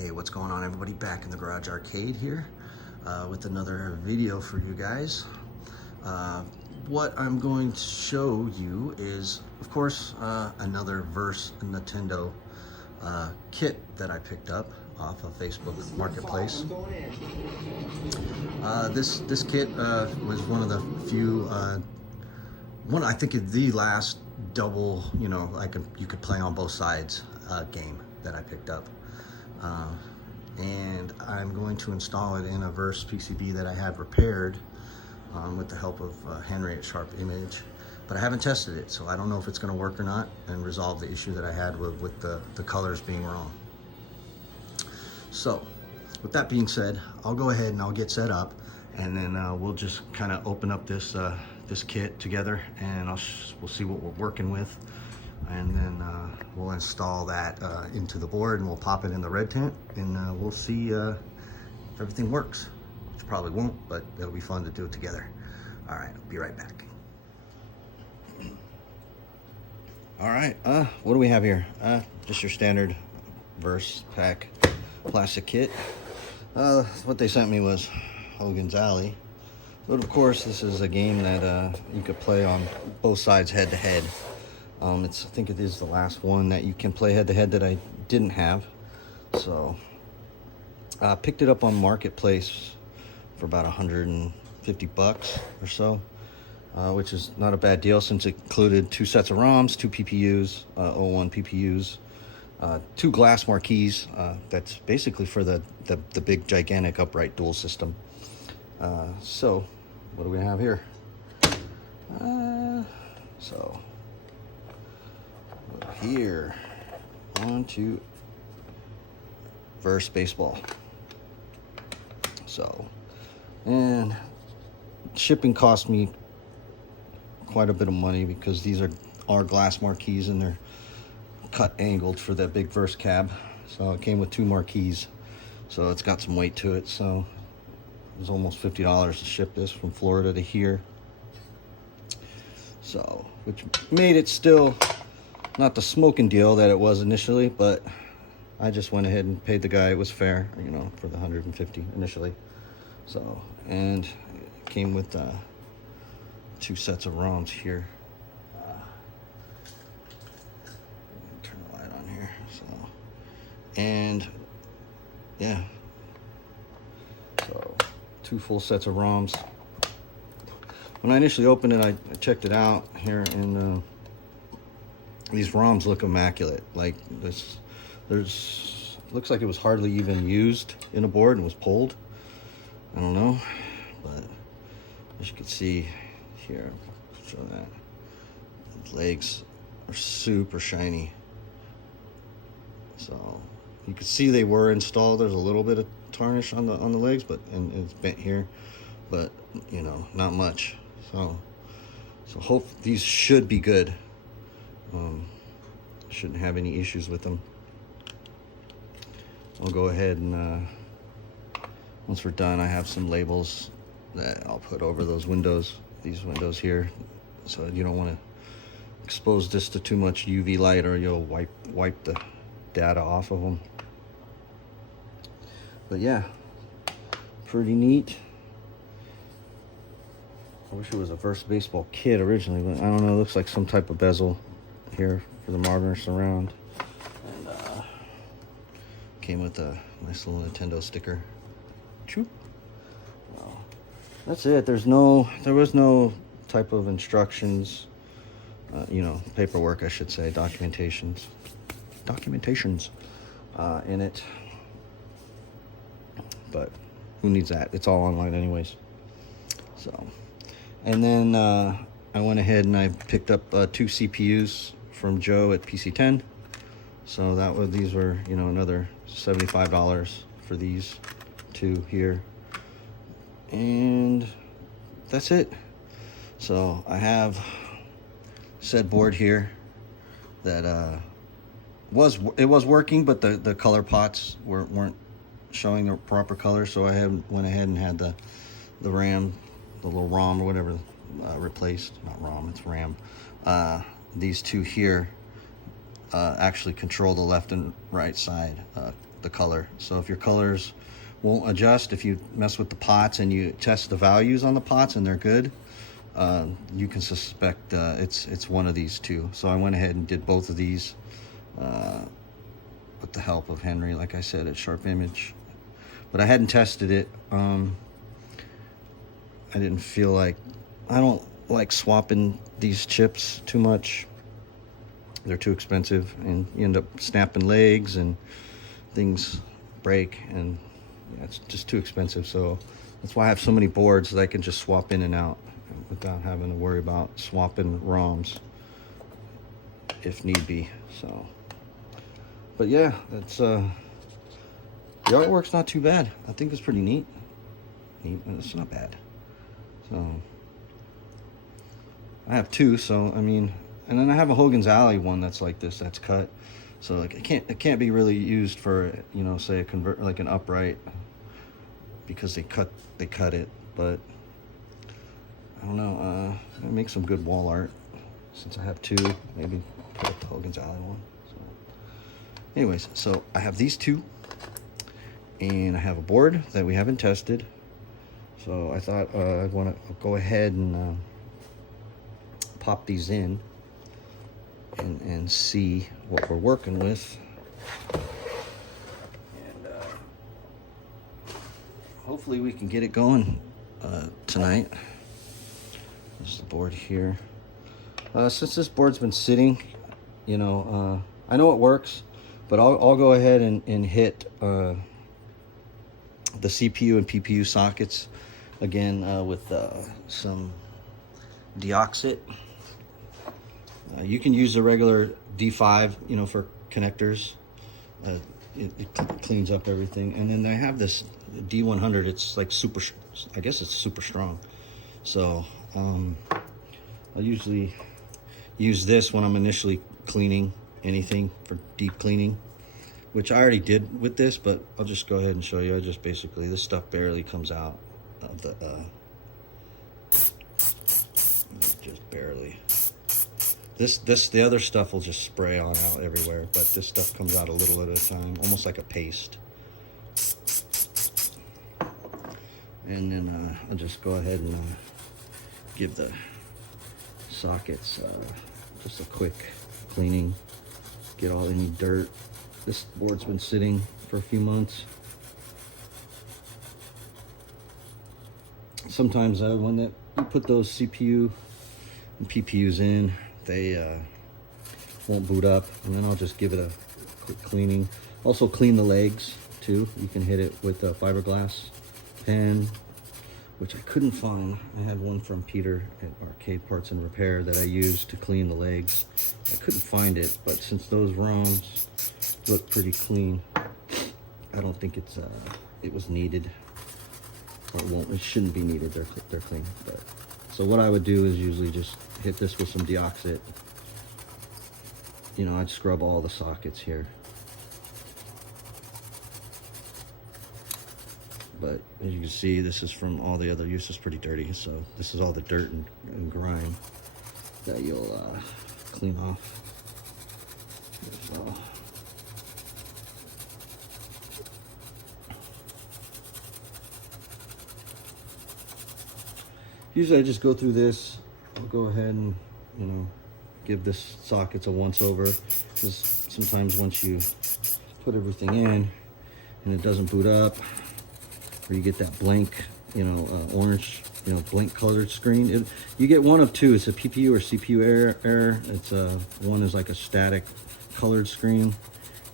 Hey, what's going on, everybody? Back in the Garage Arcade here with another video for you guys. What I'm going to show you is, of course, another Verse Nintendo kit that I picked up off of Facebook Marketplace. This kit was one of the few, I think it's the last double, you could play on both sides game that I picked up. And I'm going to install it in a Verse PCB that I had repaired with the help of Henry at Sharp Image. But I haven't tested it, so I don't know if it's going to work or not and resolve the issue that I had with the colors being wrong. So, with that being said, I'll go ahead and I'll get set up, and then we'll just kind of open up this kit together, and we'll see what we're working with. And then we'll install that into the board, and we'll pop it in the red tent, and we'll see if everything works, which probably won't, but it'll be fun to do it together. All right, I'll be right back. All right, what do we have here? Just your standard Verse pack plastic kit. What they sent me was Hogan's Alley, but of course this is a game that you could play on both sides head to head. I think it is the last one that you can play head-to-head that I didn't have. So I picked it up on Marketplace for about 150 bucks or so, which is not a bad deal since it included 2 sets of ROMs, 2 PPUs, 01 PPUs, 2 glass marquees. That's basically for the big gigantic upright dual system. So what do we have here? Here on to Verse Baseball. So, and shipping cost me quite a bit of money because these are glass marquees, and they're cut angled for that big Verse cab. So it came with 2 marquees, so it's got some weight to it. So it was almost $50 to ship this from Florida to here. So, which made it still not the smoking deal that it was initially, but I just went ahead and paid the guy. It was fair, for the 150 initially. So, and it came with 2 sets of ROMs here. Turn the light on here. So, and yeah, so 2 full sets of ROMs. When I initially opened it, I checked it out here, and these ROMs look immaculate. Like this, looks like it was hardly even used in a board and was pulled. I don't know, but as you can see here, show that the legs are super shiny. So you can see they were installed. There's a little bit of tarnish on the legs, but and it's bent here, but not much. So hope these should be good. Shouldn't have any issues with them. I'll go ahead and once we're done, I have some labels that I'll put over those windows, these windows here, so you don't want to expose this to too much UV light, or you'll wipe the data off of them. But yeah, pretty neat. I wish it was a Verse Baseball kit originally, but I don't know. It looks like some type of bezel here for the modern surround, and came with a nice little Nintendo sticker. Choo. Well, that's it. There was no type of instructions, paperwork, I should say, documentations in it. But who needs that? It's all online anyways. So, and then I went ahead and I picked up 2 CPUs from Joe at PC10. So these were, another $75 for these 2 here. And that's it. So I have said board here that was working, but the color pots weren't showing the proper color. So I went ahead and had the RAM, the little ROM or whatever, replaced. Not ROM, it's RAM. These 2 here actually control the left and right side, the color. So if your colors won't adjust, if you mess with the pots and you test the values on the pots and they're good, you can suspect it's one of these two. So I went ahead and did both of these with the help of Henry, like I said, at Sharp Image. But I hadn't tested it. I didn't feel like, I don't like swapping these chips too much. They're too expensive, and you end up snapping legs and things break, and yeah, it's just too expensive. So that's why I have so many boards that I can just swap in and out without having to worry about swapping ROMs if need be. So, but yeah, that's the artwork's not too bad. I think it's pretty neat. It's not bad. So I have two, so I mean, and then I have a Hogan's Alley one that's like this, that's cut. So like it can't be really used for, you know, say a convert, like an upright, because they cut it. But I don't know, it makes some good wall art. Since I have two, maybe put up the Hogan's Alley one. So anyways, so I have these two, and I have a board that we haven't tested. So I thought I'd want to go ahead and pop these in and see what we're working with. And hopefully we can get it going tonight. This is the board here. Since this board's been sitting, you know, I know it works, but I'll go ahead and hit the CPU and PPU sockets again with some deoxit. You can use the regular D5, you know, for connectors. It cleans up everything. And then I have this D100. It's like super, I guess it's super strong. So I usually use this when I'm initially cleaning anything for deep cleaning, which I already did with this, but I'll just go ahead and show you. I just basically, this stuff barely comes out of the, just barely. The other stuff will just spray on out everywhere, but this stuff comes out a little at a time, almost like a paste. And then I'll just go ahead and give the sockets just a quick cleaning, get all any dirt. This board's been sitting for a few months. Sometimes when you put those CPU and PPUs in, they won't boot up, and then I'll just give it a quick cleaning. Also clean the legs too. You can hit it with a fiberglass pen, which I couldn't find. I had one from Peter at Arcade Parts and Repair that I used to clean the legs. I couldn't find it, but since those ROMs look pretty clean, I don't think it was needed, or it shouldn't be needed. They're clean. But so what I would do is usually just hit this with some deoxit. You know, I'd scrub all the sockets here. But as you can see, this is from all the other use. It's pretty dirty, so this is all the dirt and grime that you'll clean off as well. Usually I just go through this. I'll go ahead and, you know, give this sockets a once over, because sometimes once you put everything in and it doesn't boot up, or you get that blank, you know, orange, you know, blank colored screen. You get one of two. It's a PPU or CPU error. It's one is like a static colored screen,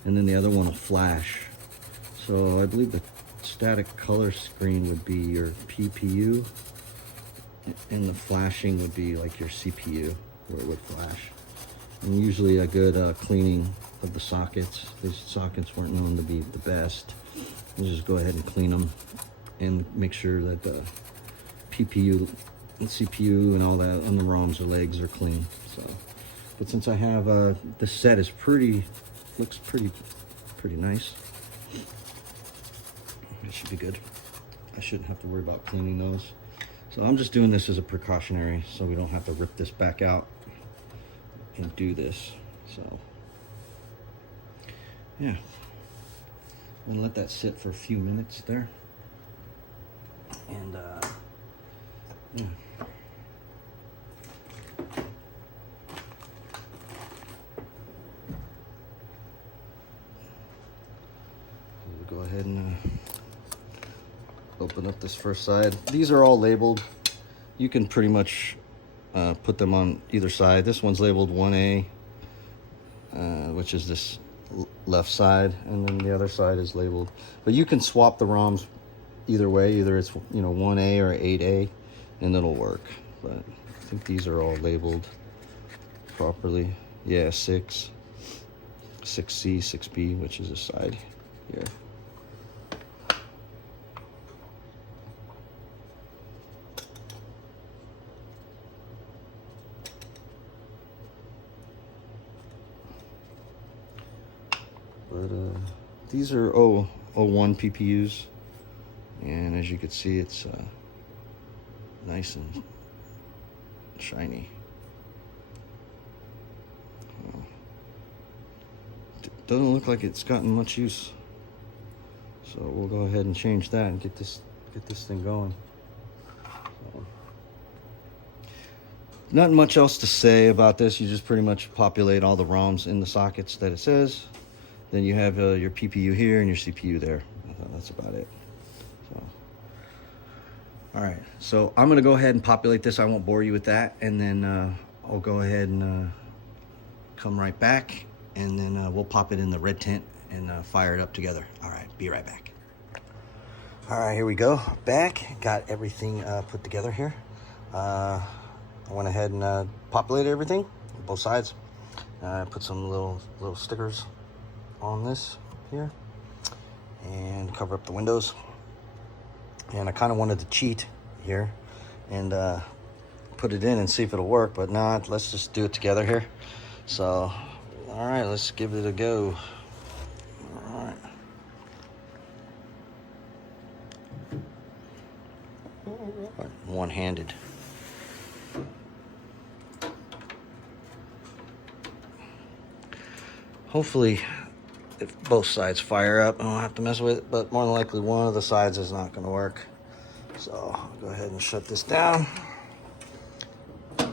and then the other one a flash. So I believe the static color screen would be your PPU, and the flashing would be like your CPU, where it would flash. And usually a good cleaning of the sockets. These sockets weren't known to be the best. We'll just go ahead and clean them and make sure that the PPU and CPU and all that, and the ROMs or legs are clean. So, but since I have the set is looks pretty nice. It should be good. I shouldn't have to worry about cleaning those. So I'm just doing this as a precautionary, so we don't have to rip this back out and do this. So yeah, and let that sit for a few minutes there. And yeah. We'll go ahead and open up this first side. These are all labeled. You can pretty much put them on either side. This one's labeled 1A, which is this left side, and then the other side is labeled. But you can swap the ROMs either way. Either it's 1A or 8A, and it'll work. But I think these are all labeled properly. Yeah, 6, 6C, 6B, which is a side here. But these are 01 PPUs, and as you can see, it's nice and shiny. Doesn't look like it's gotten much use, so we'll go ahead and change that and get this thing going. So, not much else to say about this. You just pretty much populate all the ROMs in the sockets that it says. Then you have your PPU here and your CPU there. That's about it. So, all right, so I'm gonna go ahead and populate this. I won't bore you with that, and then I'll go ahead and come right back, and then we'll pop it in the red tent and fire it up together. All right, be right back. All right, here we go. Back, got everything put together here. I went ahead and populated everything, both sides. Put some little stickers on this here and cover up the windows. And I kind of wanted to cheat here and put it in and see if it'll work, but not. Let's just do it together here. So, all right, let's give it a go. All right. One-handed. Hopefully, if both sides fire up, I don't have to mess with it, but more than likely one of the sides is not going to work. So I'll go ahead and shut this down.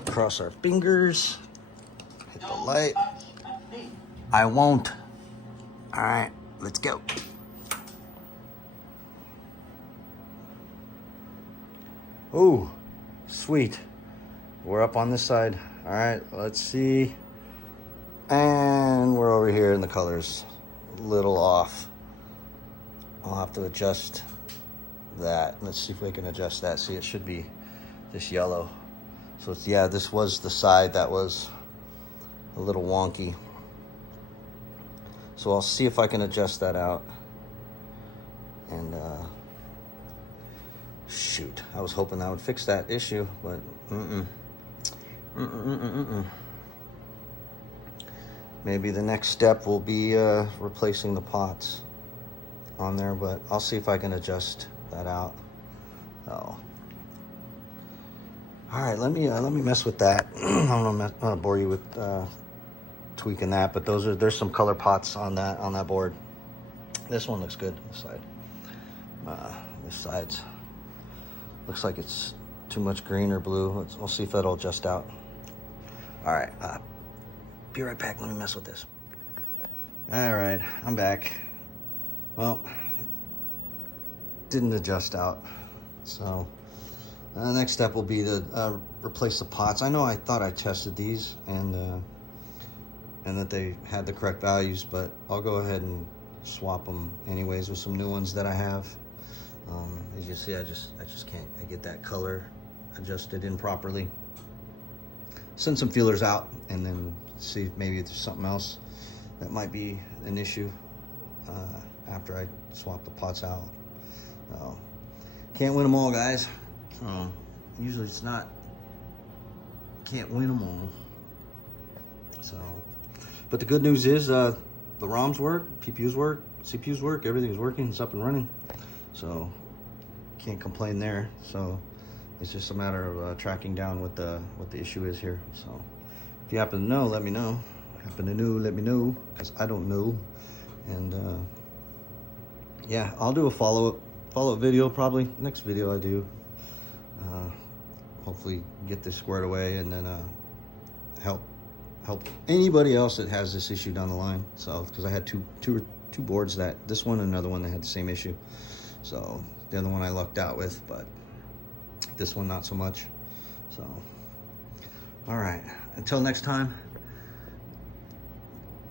Cross our fingers. Hit the light. I won't. All right, let's go. Ooh, sweet. We're up on this side. All right, let's see. And we're over here in the colors. A little off. I'll have to adjust that. Let's see if we can adjust that. See, it should be this yellow. So it's, yeah, this was the side that was a little wonky. So I'll see if I can adjust that out. And shoot, I was hoping that would fix that issue, but maybe the next step will be replacing the pots on there, but I'll see if I can adjust that out. Oh. All right, let me mess with that. I don't want to bore you with tweaking that, but there's some color pots on that board. This one looks good. This side, this side's looks like it's too much green or blue. We'll see if that'll adjust out. All right, be right back. Let me mess with this. All right, I'm back. Well, it didn't adjust out, so. The next step will be to replace the pots. I thought I tested these and that they had the correct values, but I'll go ahead and swap them anyways with some new ones that I have. As you see, I just can't get that color adjusted in properly. Send some feelers out and then see if maybe there's something else that might be an issue after I swap the pots out. Can't win them all, guys. Usually it's not, can't win them all. So, but the good news is the ROMs work, PPUs work, CPUs work, everything's working, it's up and running. So, can't complain there. So, it's just a matter of tracking down what the issue is here. So, if you happen to know, let me know. Happen to know, let me know, because I don't know. And yeah, I'll do a follow-up video probably. Next video I do. Hopefully get this squared away, and then help anybody else that has this issue down the line. So, because I had two boards, that this one and another one that had the same issue. So the other one I lucked out with, but this one not so much. So, all right, until next time,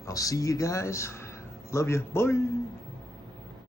I'll see you guys. Love you. Bye.